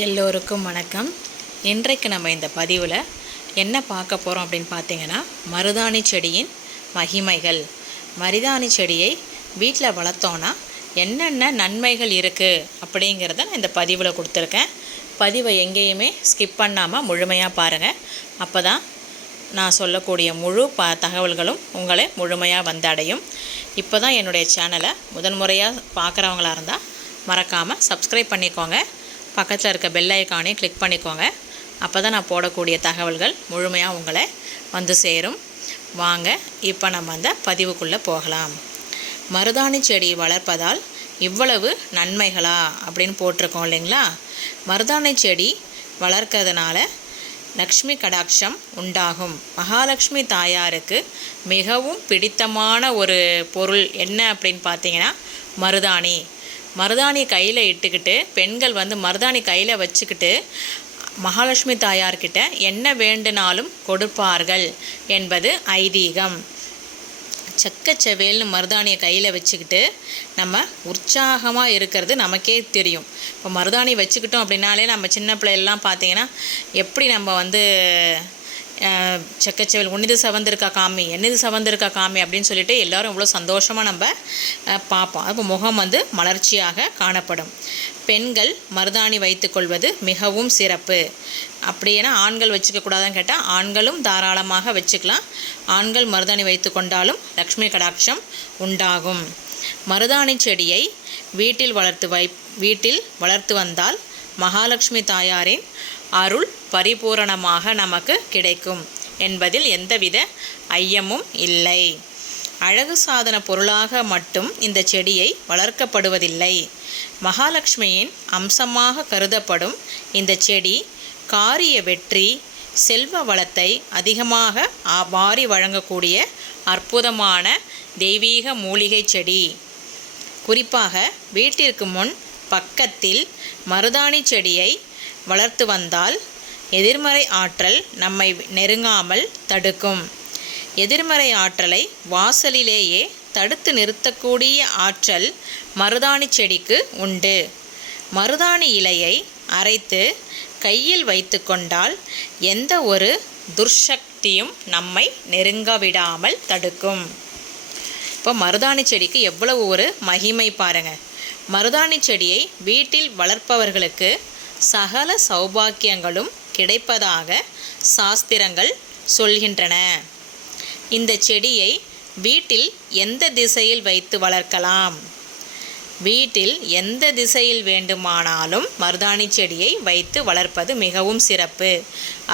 எல்லோருக்கும் வணக்கம். இன்றைக்கு நம்ம இந்த பதிவில் என்ன பார்க்க போகிறோம் அப்படின்னு பார்த்தீங்கன்னா மருதாணி செடியின் மகிமைகள். மருதாணி செடியை வீட்டில் வளர்த்தோன்னா என்னென்ன நன்மைகள் இருக்குது அப்படிங்கிறத நான் இந்த பதிவில் கொடுத்துருக்கேன். பதிவை எங்கேயுமே ஸ்கிப் பண்ணாமல் முழுமையாக பாருங்கள் அப்போ தான் நான் சொல்லக்கூடிய முழு ப தகவல்களும் உங்களை முழுமையாக வந்தடையும். இப்போ தான் என்னுடைய சேனலை முதன்முறையாக பார்க்குறவங்களா இருந்தால் மறக்காமல் சப்ஸ்கிரைப் பண்ணிக்கோங்க. பக்கத்தில் இருக்க பெல் ஐக்கானே கிளிக் பண்ணிக்கோங்க. அப்போ தான் நான் போடக்கூடிய தகவல்கள் முழுமையாக உங்களை வந்து சேரும். வாங்க இப்போ நம்ம அந்த பதிவுக்குள்ளே போகலாம். மருதாணி செடி வளர்ப்பதால் இவ்வளவு நன்மைகளா அப்படின்னு போட்டிருக்கோம் இல்லைங்களா? மருதாணி செடி வளர்க்கறதுனால லக்ஷ்மி கடாட்சம் உண்டாகும். மகாலட்சுமி தாயாருக்கு மிகவும் பிடித்தமான ஒரு பொருள் என்ன அப்படின்னு பார்த்தீங்கன்னா மருதாணி. மருதாணி கையில் இட்டுக்கிட்டு பெண்கள் வந்து மருதாணி கையில் வச்சுக்கிட்டு மகாலட்சுமி தாயார்கிட்ட என்ன வேண்டுனாலும் கொடுப்பார்கள் என்பது ஐதீகம். செக்கச்செவேல்னு மருதாணியை கையில் வச்சுக்கிட்டு நம்ம உற்சாகமாக இருக்கிறது நமக்கே தெரியும். இப்போ மருதாணி வச்சுக்கிட்டோம் அப்படின்னாலே நம்ம சின்ன பிள்ளைலாம் பார்த்தீங்கன்னா எப்படி நம்ம வந்து செக்கச்செவல் உன்னிது சவந்திருக்கா காமி என்னது சவந்திருக்கா காமி? அப்படின்னு சொல்லிட்டு எல்லோரும் இவ்வளோ சந்தோஷமாக நம்ம பார்ப்போம். அப்போ முகம் வந்து மலர்ச்சியாக காணப்படும். பெண்கள் மருதாணி வைத்துக்கொள்வது மிகவும் சிறப்பு. அப்படின்னா ஆண்கள் வச்சுக்கக்கூடாதுன்னு கேட்டால் ஆண்களும் தாராளமாக வச்சுக்கலாம். ஆண்கள் மருதாணி வைத்து கொண்டாலும் லக்ஷ்மி கடாட்சம் உண்டாகும். மருதாணி செடியை வீட்டில் வளர்த்து வை வீட்டில் வளர்த்து வந்தால் மகாலட்சுமி தாயாரின் அருள் பரிபூரணமாக நமக்கு கிடைக்கும் என்பதில் எந்தவித ஐயமும் இல்லை. அழகு சாதன பொருளாக மட்டும் இந்த செடியை வளர்க்கப்படுவதில்லை. மகாலட்சுமியின் அம்சமாக கருதப்படும் இந்த செடி காரிய வெற்றி செல்வ வளத்தை அதிகமாக வாரி வழங்கக்கூடிய அற்புதமான தெய்வீக மூலிகை செடி. குறிப்பாக வீட்டிற்கு முன் பக்கத்தில் மருதாணி செடியை வளர்த்து வந்தால் எதிர்மறை ஆற்றல் நம்மை நெருங்காமல் தடுக்கும். எதிர்மறை ஆற்றலை வாசலிலேயே தடுத்து நிறுத்தக்கூடிய ஆற்றல் மருதாணி செடிக்கு உண்டு. மருதாணி இலையை அரைத்து கையில் வைத்து கொண்டால் எந்த ஒரு துர்சக்தியும் நம்மை நெருங்க விடாமல் தடுக்கும். இப்போ மருதாணி செடிக்கு எவ்வளவு ஒரு மகிமை பாருங்கள் மருதாணி செடியை வீட்டில் வளர்ப்பவர்களுக்கு சகல சௌபாக்கியங்களும் கிடைப்பதாக சாஸ்திரங்கள் சொல்கின்றன. இந்த செடியை வீட்டில் எந்த திசையில் வைத்து வளர்க்கலாம்? வீட்டில் எந்த திசையில் வேண்டுமானாலும் மருதாணி செடியை வைத்து வளர்ப்பது மிகவும் சிறப்பு.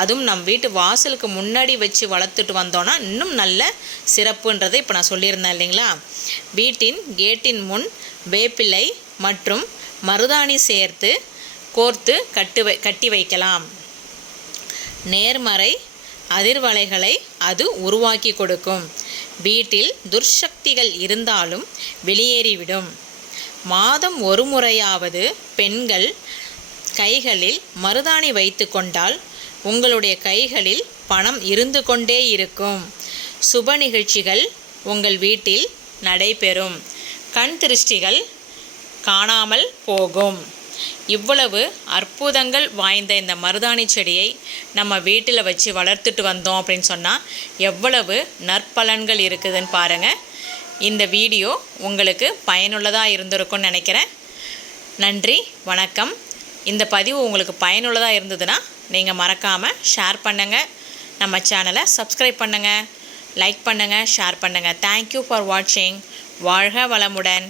அதுவும் நம் வீட்டு வாசலுக்கு முன்னாடி வச்சு வளர்த்துட்டு வந்தோன்னா இன்னும் நல்ல சிறப்புன்றதை இப்போ நான் சொல்லியிருந்தேன் இல்லைங்களா? வீட்டின் கேட்டின் முன் வேப்பிலை மற்றும் மருதாணி சேர்த்து கோர்த்து கட்டு வை கட்டி வைக்கலாம். நேர்மறை அதிர்வலைகளை அது உருவாக்கி கொடுக்கும். வீட்டில் துர்சக்திகள் இருந்தாலும் வெளியேறிவிடும். மாதம் ஒரு முறையாவது பெண்கள் கைகளில் மருதாணி வைத்து கொண்டால் உங்களுடைய கைகளில் பணம் இருந்து கொண்டே இருக்கும். சுப நிகழ்ச்சிகள் உங்கள் வீட்டில் நடைபெறும். கண் திருஷ்டிகள் காணாமல் போகும். இவ்வளவு அற்புதங்கள் வாய்ந்த இந்த மருதாணி செடியை நம்ம வீட்டில் வச்சு வளர்த்துட்டு வந்தோம் அப்படின்னு சொன்னால் எவ்வளவு நற்பலன்கள் இருக்குதுன்னு பாருங்கள் இந்த வீடியோ உங்களுக்கு பயனுள்ளதாக இருந்திருக்கும்னு நினைக்கிறேன். நன்றி வணக்கம். இந்த பதிவு உங்களுக்கு பயனுள்ளதாக இருந்ததுன்னா நீங்கள் மறக்காமல் ஷேர் பண்ணுங்கள் நம்ம சேனலை சப்ஸ்கிரைப் பண்ணுங்கள் லைக் பண்ணுங்கள் ஷேர் பண்ணுங்கள் தேங்க்யூ ஃபார் வாட்சிங் வாழ்க வளமுடன்.